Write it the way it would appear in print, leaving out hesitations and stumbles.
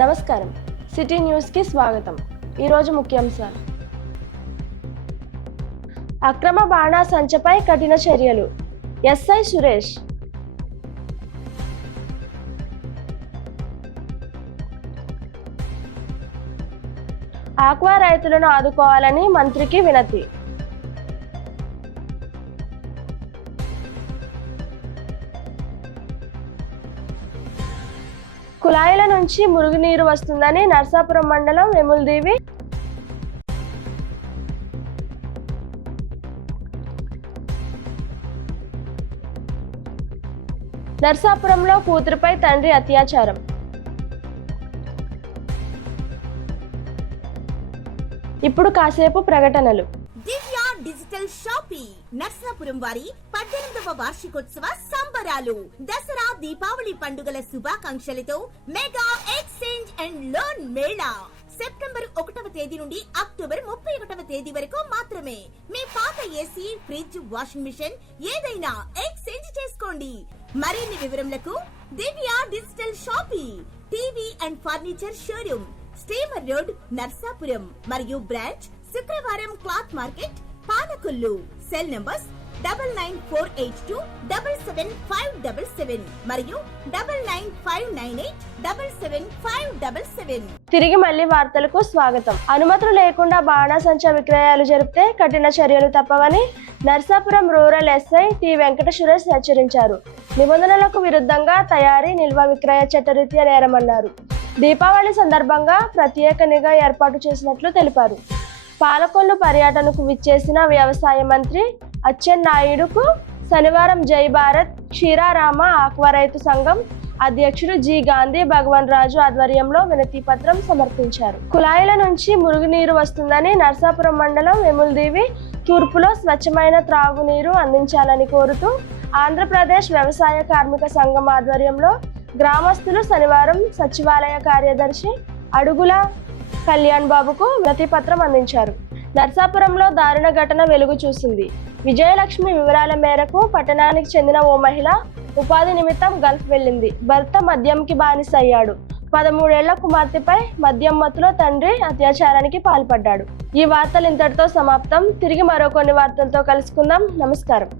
నమస్కారం. సిటీ న్యూస్కి స్వాగతం. ఈరోజు ముఖ్యాంశాలు. అక్రమ బాణాసంచపై కఠిన చర్యలు. ఎస్ఐ సురేష్. ఆక్వా రైతులను ఆదుకోవాలని మంత్రికి వినతి. కుళాయిల నుంచి మురుగునీరు వస్తుందని నర్సాపురం మండలం వెముల్దీవి నర్సాపురంలో కూతురుపై తండ్రి అత్యాచారం. ఇప్పుడు కాసేపు ప్రకటనలు. దివ్య డిజిటల్ షాపింగ్ నర్సాపురం వారి 18వ వార్షికోత్సవ సంబరాలు. దసరా దీపావళి పండుగల శుభాకాంక్షలతో mega exchange and loan mela September 1వ తేదీ నుండి అక్టోబర్ 31వ తేదీ వరకు మాత్రమే. మీ పాత ఏసీ, ఫ్రిడ్జ్, వాషింగ్ మిషన్ ఏదైనా ఎక్స్చేంజ్ చేసుకోండి. మరిన్ని వివరములకు Divya digital shopping TV and furniture showroom, steamer road, Narsapuram మరియు బ్రాంచ్ శుక్రవారం cloth market, Palakollu. Cell numbers 9948277577 మరియు 9959877577. తిరిగి మళ్లీ వార్తలకు స్వాగతం. అనుమతులు లేకుండా బాణాసంచ విక్రయాలు జరిపితే కఠిన చర్యలు తప్పవని Narsapuram rural SI T Venkata Suresh హెచ్చరించారు. నిబంధనలకు విరుద్ధంగా తయారీ, నిల్వ, విక్రయ చట్టరీత్యా నేరమన్నారు. దీపావళి సందర్భంగా ప్రత్యేక నిఘా ఏర్పాటు చేసినట్లు తెలిపారు. పాలకొల్లు పర్యటనకు విచ్చేసిన వ్యవసాయ మంత్రి అచ్చెన్నాయుడుకు శనివారం జై భారత్ క్షీరారామ ఆక్వా రైతు సంఘం అధ్యక్షుడు జి గాంధీ భగవాన్ రాజు ఆధ్వర్యంలో వినతి పత్రం సమర్పించారు. కుళాయిల నుంచి మురుగునీరు వస్తుందని నర్సాపురం మండలం వెముల్దీవి తూర్పులో స్వచ్ఛమైన త్రాగునీరు అందించాలని కోరుతూ ఆంధ్రప్రదేశ్ వ్యవసాయ కార్మిక సంఘం ఆధ్వర్యంలో గ్రామస్తులు శనివారం సచివాలయ కార్యదర్శి అడుగుల కళ్యాణ్ బాబుకు వినతి పత్రం అందించారు. నర్సాపురంలో దారుణ ఘటన వెలుగు చూసింది. విజయలక్ష్మి వివరాల మేరకు పట్టణానికి చెందిన ఓ మహిళ ఉపాధి నిమిత్తం గల్ఫ్ వెళ్ళింది. భర్త మద్యంకి బానిస అయ్యాడు. 13 ఏళ్ల కుమార్తెపై మద్యం మత్తులో తండ్రి అత్యాచారానికి పాల్పడ్డాడు. ఈ వార్తలు ఇంతటితో సమాప్తం. తిరిగి మరో కొన్ని వార్తలతో కలుసుకుందాం. నమస్కారం.